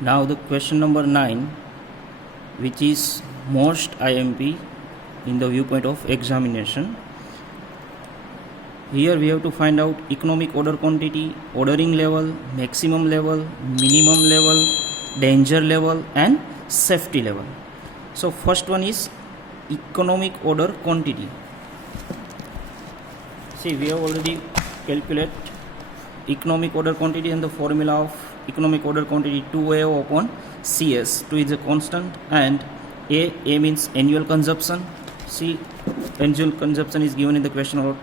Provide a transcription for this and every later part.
Now the question number 9, which is most IMP in the viewpoint of examination. Here we have to find out economic order quantity, ordering level, maximum level, minimum level, danger level and safety level. So first one is economic order quantity. See, we have already calculated economic order quantity, and the formula of economic order quantity 2AO upon CS. 2 is a constant and A means annual consumption. See, annual consumption is given in the question. Or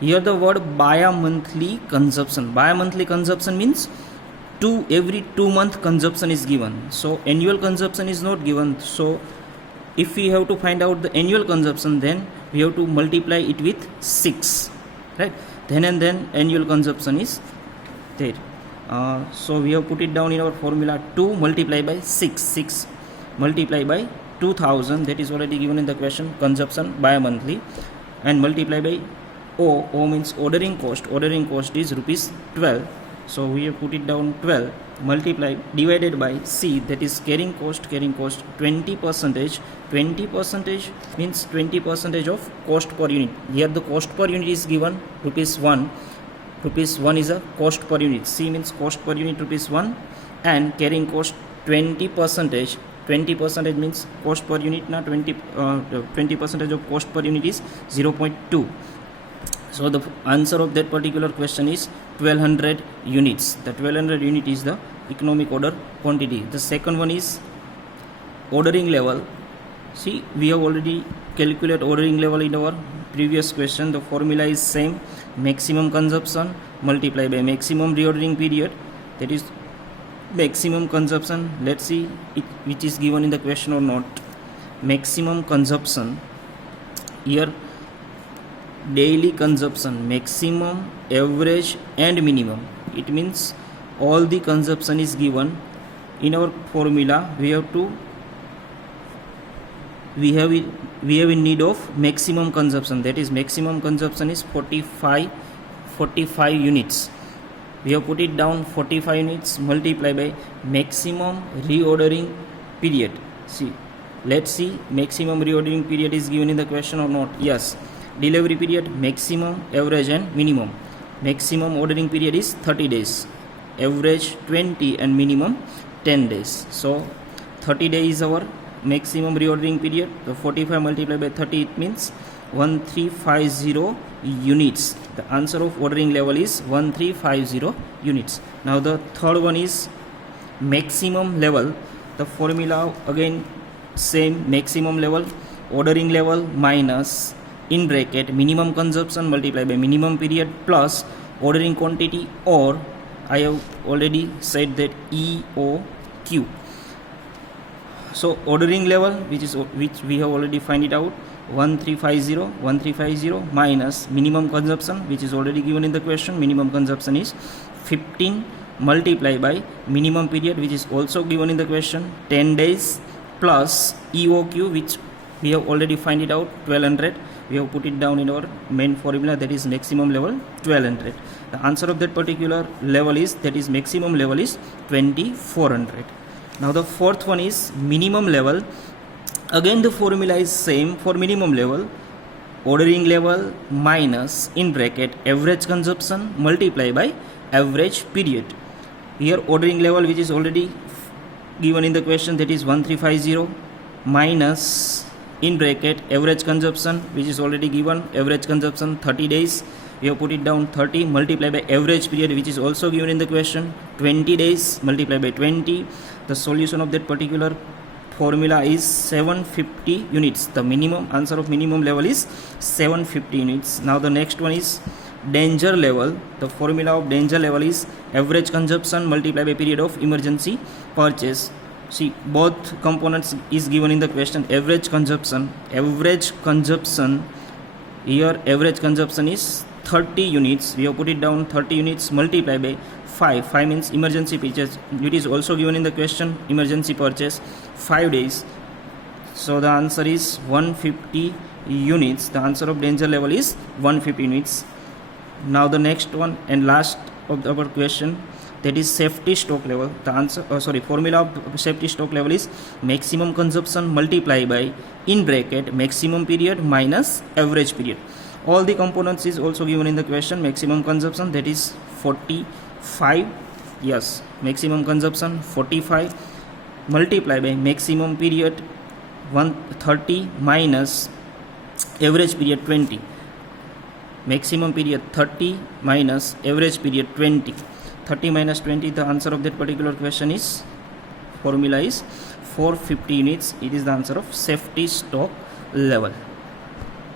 here the word bi-monthly consumption. Bi-monthly consumption means every 2 month consumption is given. So annual consumption is not given. So if we have to find out the annual consumption, then we have to multiply it with 6, right? Then and then annual consumption is there. So we have put it down in our formula. 2 multiplied by 6 multiplied by 2000, that is already given in the question, consumption bi-monthly, and multiply by O means ordering cost is rupees 12. So we have put it down 12 multiply divided by C, that is carrying cost 20%. 20% means 20% of cost per unit. Here the cost per unit is given rupees 1. Rupees 1 is a cost per unit. C means cost per unit rupees 1, and carrying cost 20%. 20% means cost per unit na 20% of cost per unit is 0.2. So the answer of that particular question is 1200 units. The 1200 unit is the economic order quantity. The second one is ordering level. See, we have already calculated ordering level in our previous question. The formula is same: maximum consumption multiplied by maximum reordering period, that is maximum consumption. Let's see it, which is given in the question or not. Maximum consumption, here daily consumption, maximum, average and minimum. It means all the consumption is given in our formula. We have in need of maximum consumption, that is maximum consumption is 45 units. We have put it down 45 units multiplied by maximum reordering period. See, let's see, maximum reordering period is given in the question or not. Yes. Delivery period, maximum, average and minimum. Maximum ordering period is 30 days, average 20 and minimum 10 days. So 30 days is our maximum reordering period. The 45 multiplied by 30, it means 1350 units. The answer of ordering level is 1350 units. Now the third one is maximum level. The formula again same: maximum level, ordering level minus in bracket minimum consumption multiplied by minimum period plus ordering quantity, or I have already said that EOQ. So ordering level, which we have already find it out, 1350 minus minimum consumption, which is already given in the question. Minimum consumption is 15 multiplied by minimum period, which is also given in the question, 10 days, plus EOQ, which we have already find it out, 1200. We have put it down in our main formula, that is maximum level 1200. The answer of that particular level is, that is maximum level is 2400. Now the fourth one is minimum level. Again the formula is same for minimum level: ordering level minus in bracket average consumption multiplied by average period. Here ordering level, which is already given in the question, that is 1350 minus in bracket average consumption, which is already given, average consumption 30 days. We have put it down 30 multiplied by average period, which is also given in the question, 20 days multiplied by 20. The solution of that particular formula is 750 units. The minimum answer of minimum level is 750 units. Now the next one is danger level. The formula of danger level is average consumption multiplied by period of emergency purchase. See, both components is given in the question. Average consumption, here average consumption is 30 units. We have put it down 30 units multiplied by 5 means emergency purchase. It is also given in the question, emergency purchase 5 days. So the answer is 150 units. The answer of danger level is 150 units. Now the next one and last of our question, that is safety stock level. The answer, formula of safety stock level is maximum consumption multiplied by, in bracket, maximum period minus average period. All the components is also given in the question. Maximum consumption, that is 45, yes, maximum consumption 45 multiplied by maximum period 130 minus average period 20. Maximum period 30 minus average period 20. 30 minus 20, the answer of that particular question is, formula is 450 units. It is the answer of safety stock level.